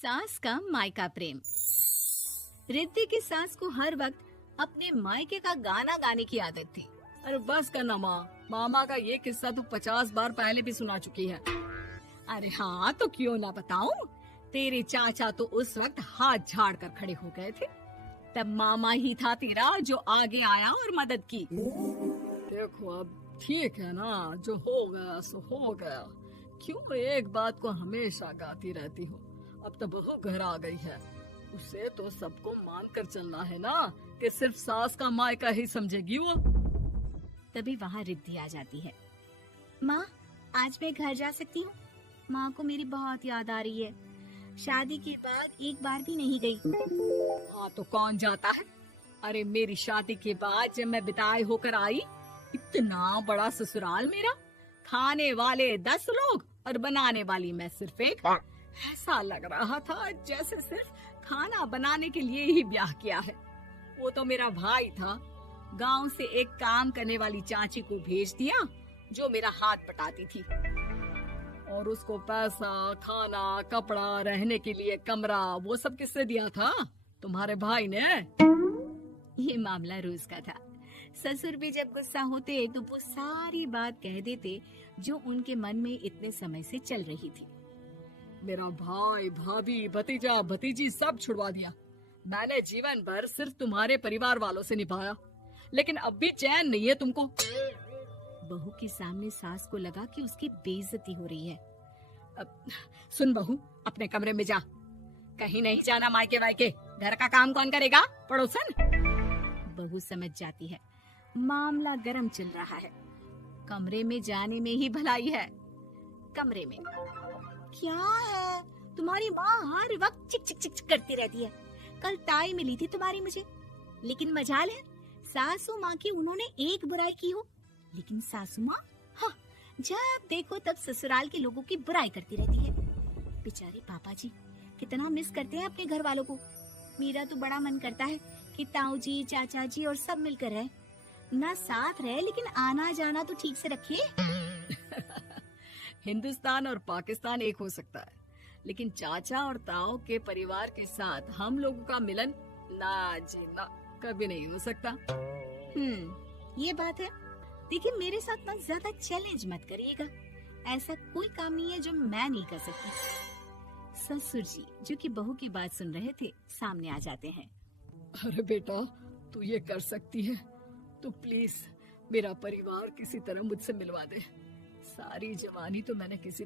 सास का मायका प्रेम। रिद्धि की सास को हर वक्त अपने मायके का गाना गाने की आदत थी। अरे बस करना माँ, मामा का ये किस्सा तो 50 बार पहले भी सुना चुकी है। अरे हाँ, तो क्यों ना बताऊं। तेरे चाचा तो उस वक्त हाथ झाड़ कर खड़े हो गए थे। तब मामा ही था तेरा जो आगे आया और मदद की। देखो अब ठीक है ना, जो हो गया सो हो गया। क्यों एक बात को हमेशा गाती रहती हो। अब तो बहू घर आ गई है, उसे तो सबको मान कर चलना है ना कि सिर्फ सास का मायका ही समझेगी वो। तभी वहाँ रिद्धि आ जाती है। माँ, आज मैं घर जा सकती हूँ? माँ को मेरी बहुत याद आ रही है। शादी के बाद एक बार भी नहीं गई। हाँ तो कौन जाता है। अरे मेरी शादी के बाद जब मैं बिदाई होकर आई, इतना बड़ा ससुराल मेरा, खाने वाले 10 लोग और बनाने वाली मैं सिर्फ एक। ऐसा लग रहा था जैसे सिर्फ खाना बनाने के लिए ही ब्याह किया है। वो तो मेरा भाई था, गांव से एक काम करने वाली चाची को भेज दिया जो मेरा हाथ पटाती थी, और उसको पैसा, खाना, कपड़ा, रहने के लिए कमरा, वो सब किससे दिया था? तुम्हारे भाई ने। ये मामला रोज का था। ससुर भी जब गुस्सा होते तो वो सारी बात कह देते जो उनके मन में इतने समय से चल रही थी। मेरा भाई, भाभी, भतीजा, भतीजी सब छुड़वा दिया। मैंने जीवन भर सिर्फ तुम्हारे परिवार वालों से निभाया, लेकिन अब भी चैन नहीं है तुमको। बहू के सामने सास को लगा कि उसकी बेइज्जती हो रही है। अब सुन बहू, अपने कमरे में जा। कहीं नहीं जाना मायके वायके। घर का काम कौन करेगा? पड़ोसन। बहू समझ जाती है मामला गर्म चल रहा है। कमरे में जाने में ही भलाई है। कमरे में क्या है? तुम्हारी माँ हर वक्त चिक चिक चिक चिक करती रहती है। कल ताई मिली थी तुम्हारी मुझे, लेकिन मजाल है सासू माँ की उन्होंने एक बुराई की हो, लेकिन सासू माँ हाँ, जब देखो तब ससुराल के लोगों की बुराई करती रहती है। बेचारे पापा जी कितना मिस करते हैं अपने घर वालों को। मेरा तो बड़ा मन करता है कि ताऊ जी, चाचा जी और सब मिलकर रहे, ना साथ रहे लेकिन आना जाना तो ठीक से रखे। हिंदुस्तान और पाकिस्तान एक हो सकता है, लेकिन चाचा और ताऊ के परिवार के साथ हम लोगों का मिलन ना जी ना, कभी नहीं हो सकता। ये बात है। देखिए मेरे साथ ना ज्यादा चैलेंज मत करिएगा। ऐसा कोई काम नहीं है जो मैं नहीं कर सकती। ससुर जी जो कि बहू की बात सुन रहे थे सामने आ जाते हैं। अरे बेटा, तू ये कर सकती है तो प्लीज मेरा परिवार किसी तरह मुझसे मिलवा दे। सारी जवानी तो मैंने किसी